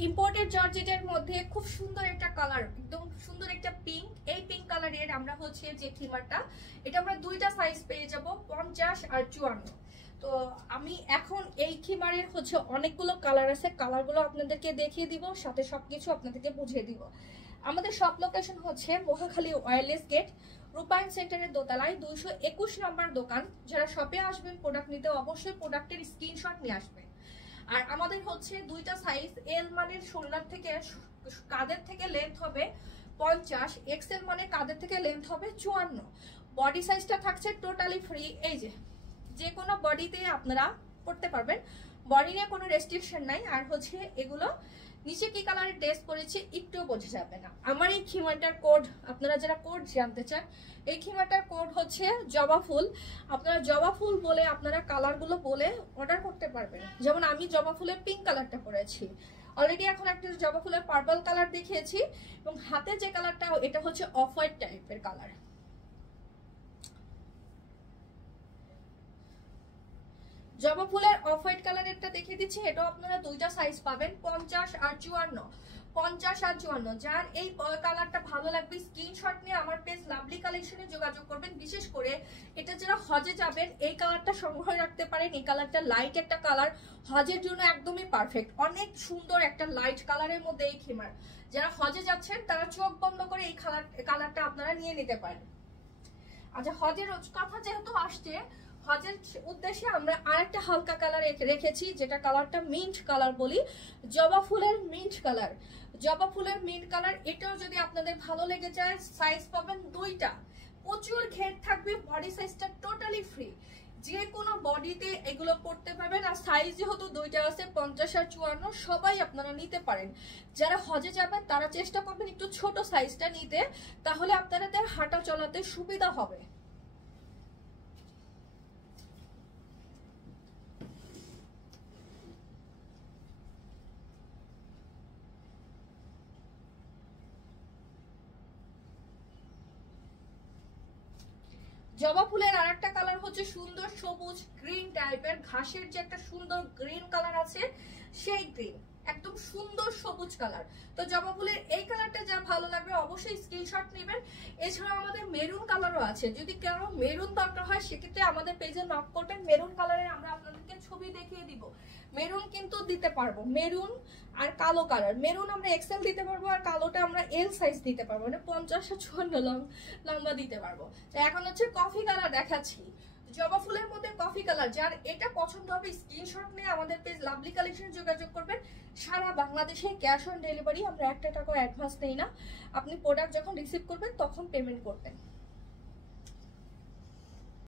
Imported জর্জেটের মধ্যে খুব সুন্দর একটা কালার, একদম সুন্দর একটা পিঙ্ক। এই পিঙ্ক কালারের আমরা হচ্ছে যে খিমারটা, এটা আমরা দুইটা সাইজ পেয়ে যাব, 50 আর 54। তো আমি এখন এই খিমারের হচ্ছে অনেকগুলো কালার আছে, কালারগুলো আপনাদেরকে দেখিয়ে দিব, সাথে সবকিছু আপনাদেরকে বুঝিয়ে দিব। আমাদের শপ লোকেশন হচ্ছে মহাখালী ওয়্যারলেস গেট, রূপায়ণ সেন্টারের দোতলায় 221 নম্বর দোকান। যারা শপে আসবেন প্রোডাক্ট নিতে অবশ্যই প্রোডাক্টের স্ক্রিনশট নিয়ে আসবেন। আর আমাদের হচ্ছে দুইটা সাইজ, এল মানের শোল্ডার থেকে কাঁধের থেকে লেন্থ হবে 50, এক্সেল মানে কাঁধের থেকে লেন্থ হবে 54। বডি সাইজটা থাকছে টোটালি ফ্রি, এই যে কোনো বডিতে আপনারা পড়তে পারবেন, বডি নিয়ে কোনো রেস্ট্রিকশন নাই। আর হচ্ছে এগুলো নিচে কি কালারের টেস্ট করেছি একটুও বোঝা যাবে না। আমার এই খিমাটার কোড, আপনারা যারা কোড জানতে চান, এই খিমাটার কোড হচ্ছে জবা ফুল। আপনারা জবা ফুল বলে আপনারা কালারগুলো বলে অর্ডার করতে পারবেন। যেমন আমি জবা ফুলের পিঙ্ক কালারটা করেছি অলরেডি, এখন একটা জবা ফুলের পার্পল কালার দেখিয়েছি, এবং হাতে যে কালারটা এটা হচ্ছে অফ হোয়াইট টাইপের কালার। জবা ফুলের অফ হোয়াইট কালারেরটা দেখিয়ে দিচ্ছি, এটাও আপনারা দুইটা সাইজ পাবেন, 50 আর 54। 50 আর 54, যার এই কালারটা ভালো লাগবে স্ক্রিনশট নিয়ে আমার পেজ লাভলি কালেকশনে যোগাযোগ করবেন। বিশেষ করে এটা যারা হজে যাবেন এই কালারটা সংগ্রহ রাখতে পারেন। এই কালারটা লাইট একটা কালার, হজের জন্য একদমই পারফেক্ট, অনেক সুন্দর একটা লাইট কালারের মধ্যে এই খিমার। যারা হজে যাচ্ছেন তারা চোখ বন্ধ করে এই কালারটা আপনারা নিয়ে নিতে পারেন। আচ্ছা, হজের কথা যেহেতু আসছে, হজের উদ্দেশ্যে আমরা আরেকটা হালকা কালার রেখেছি, যেটা কালারটা মিন্ট কালার বলি, জবা ফুলের মিন্ট কালার। জবা ফুলের মিন্ট কালার, এটাও যদি আপনাদের ভালো লেগে যায় সাইজ পাবেন দুইটা, প্রচুর ঘের থাকবে, বডি সাইজটা টোটালি ফ্রি, যে কোনো বডিতে এগুলো পড়তে পারবেন। আর সাইজ যেহেতু দুইটা আছে, 50 আর 54, সবাই আপনারা নিতে পারেন। যারা হজে যাবেন তারা চেষ্টা করবেন একটু ছোট সাইজটা নিতে, তাহলে আপনাদের হাঁটা চলাতে সুবিধা হবে। জবা ফুলের আর একটা কালার হচ্ছে সুন্দর সবুজ গ্রিন টাইপের, ঘাসের যে একটা সুন্দর গ্রিন কালার আছে সেই গ্রিন, একদম সুন্দর সবুজ কালার। তো জবা ফুলের এই কালারটা যা ভালো লাগবে অবশ্যই স্ক্রিনশট নেবেন। এছাড়াও আমাদের মেরুন কালারও আছে, যদি কারো মেরুন দরকার হয় সেক্ষেত্রে আমাদের পেজে নক করবেন, মেরুন কালারে আমরা আপনাদেরকে ছবি দেখিয়ে দিব। মেরুন কিন্তু দিতে পারবো, মেরুন আর কালো কালার। মেরুন আমরা এক্সেল দিতে পারবো, আর কালোটা আমরা এল সাইজ দিতে পারবো, মানে 50 আর 54 লম্বা দিতে পারবো। তো এখন হচ্ছে কফি কালার দেখাচ্ছি, জবা ফুলের মধ্যে কফি কালার। যার এটা পছন্দ হবে স্ক্রিনশট নিয়ে আমাদের পেজ লাভলি কালেকশনে যোগাযোগ করবেন। সারা বাংলাদেশে ক্যাশ অন ডেলিভারি, আমরা 1 টাকাও অ্যাডভান্স নেই না, আপনি প্রোডাক্ট যখন রিসিভ করবেন তখন পেমেন্ট করবেন।